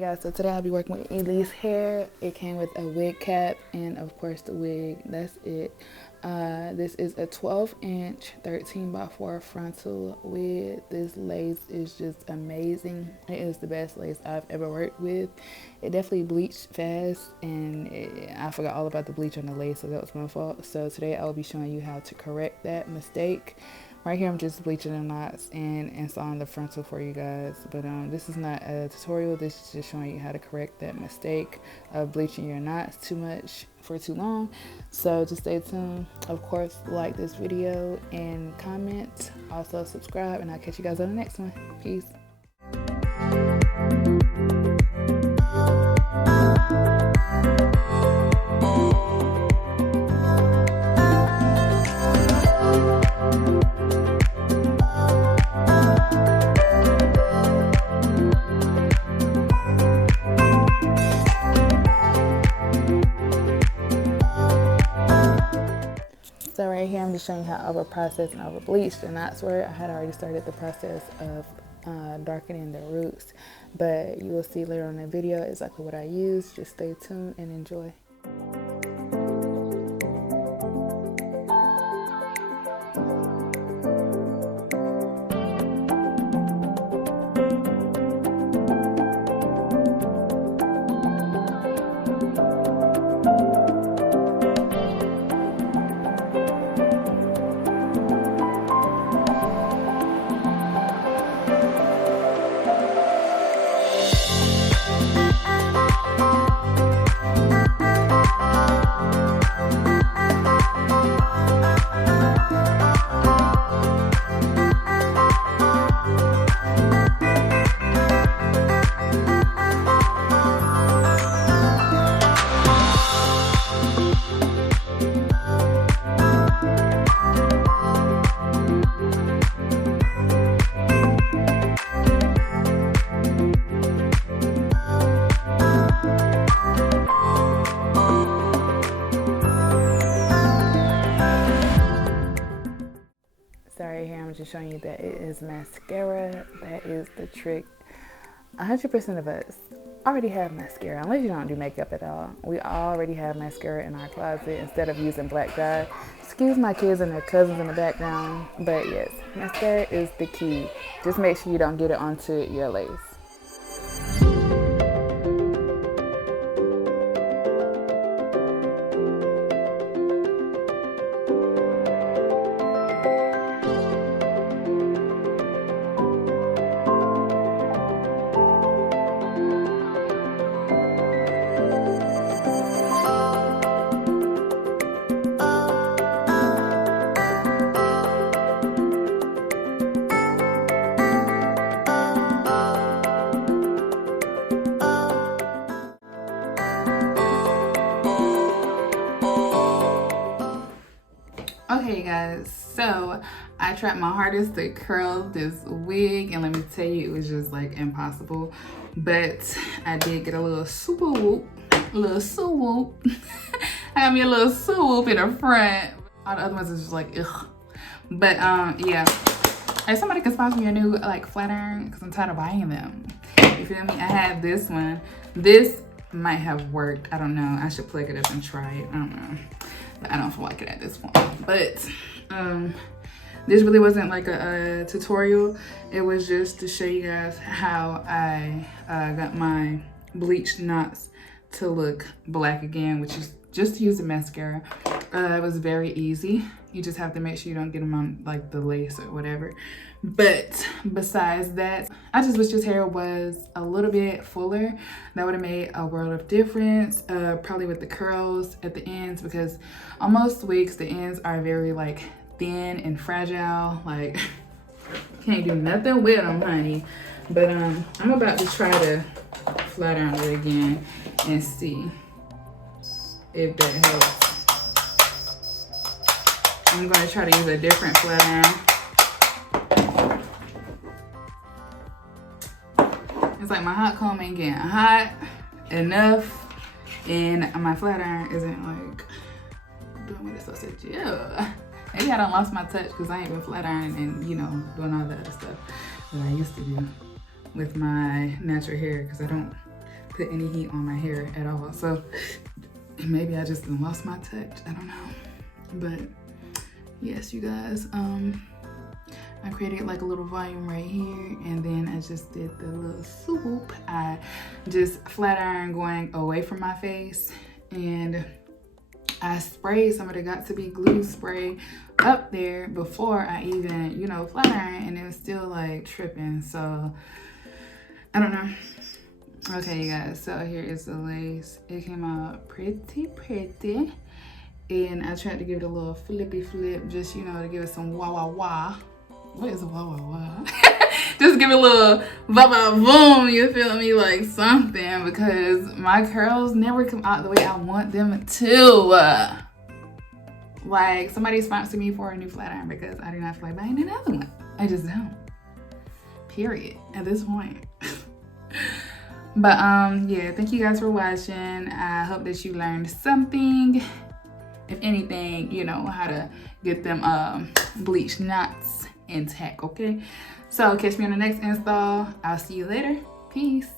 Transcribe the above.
Okay guys, so today I'll be working with Elee's hair. It came with a wig cap and of course the wig. That's it. This is a 12-inch 13x4 frontal wig. This lace is just amazing. It is the best lace I've ever worked with. It definitely bleached fast and I forgot all about the bleach on the lace, so that was my fault. So today I will be showing you how to correct that mistake. Right here I'm just bleaching the knots and installing the frontal for you guys, but this is not a tutorial. This is just showing you how to correct that mistake of bleaching your knots too much for too long. So just stay tuned. Of course, like this video and comment, also subscribe, and I'll catch you guys on the next one. Peace. So right here, I'm just showing you how over processed and over bleached, and that's where I had already started the process of darkening the roots. But you will see later on in the video exactly what I use. Just stay tuned and enjoy. Sorry, here I'm just showing you that it is mascara. That is the trick. 100% of us already have mascara, unless you don't do makeup at all. We already have mascara in our closet instead of using black dye. Excuse my kids and their cousins in the background, but yes, mascara is the key. Just make sure you don't get it onto your lace. Okay guys, so I tried my hardest to curl this wig, and let me tell you, it was just like impossible. But I did get a little swoop, I got me a little swoop in the front. All the other ones is just like ugh. But yeah, if somebody can sponsor me a new like flat iron, because I'm tired of buying them. You feel me? I had this one. This might have worked. I don't know. I should plug it up and try it. I don't know. I don't feel like it at this point, but this really wasn't like a tutorial. It was just to show you guys how I got my bleached knots to look black again, which is just to use the mascara. It was very easy. You just have to make sure you don't get them on like the lace or whatever. But besides that, I just wish his hair was a little bit fuller. That would have made a world of difference, probably with the curls at the ends, because on most wigs the ends are very like thin and fragile, like can't do nothing with them, honey. But I'm about to try to flat iron it again and see if that helps. I'm going to try to use a different flat iron. It's like my hot comb ain't getting hot enough, and my flat iron isn't like doing what it's supposed to do. Maybe I done lost my touch because I ain't been flat ironing and, you know, doing all that other stuff that I used to do with my natural hair, because I don't put any heat on my hair at all. So maybe I just lost my touch. I don't know. But yes, you guys, I created like a little volume right here, and then I just did the little swoop. I just flat iron going away from my face, and I sprayed some of the Got To Be glue spray up there before I even, you know, flat iron, and it was still like tripping. So I don't know. Okay, you guys, so here is the lace. It came out pretty. And I tried to give it a little flippy flip, just, you know, to give it some wah wah wah. What is a wah wah wah? Just give it a little ba ba boom, you feel me? Like something, because my curls never come out the way I want them to. Like, somebody sponsor me for a new flat iron, because I do not feel like buying another one. I just don't. Period. At this point. But yeah, thank you guys for watching. I hope that you learned something. If anything, you know how to get them bleached knots intact, okay? So catch me on the next install. I'll see you later. Peace.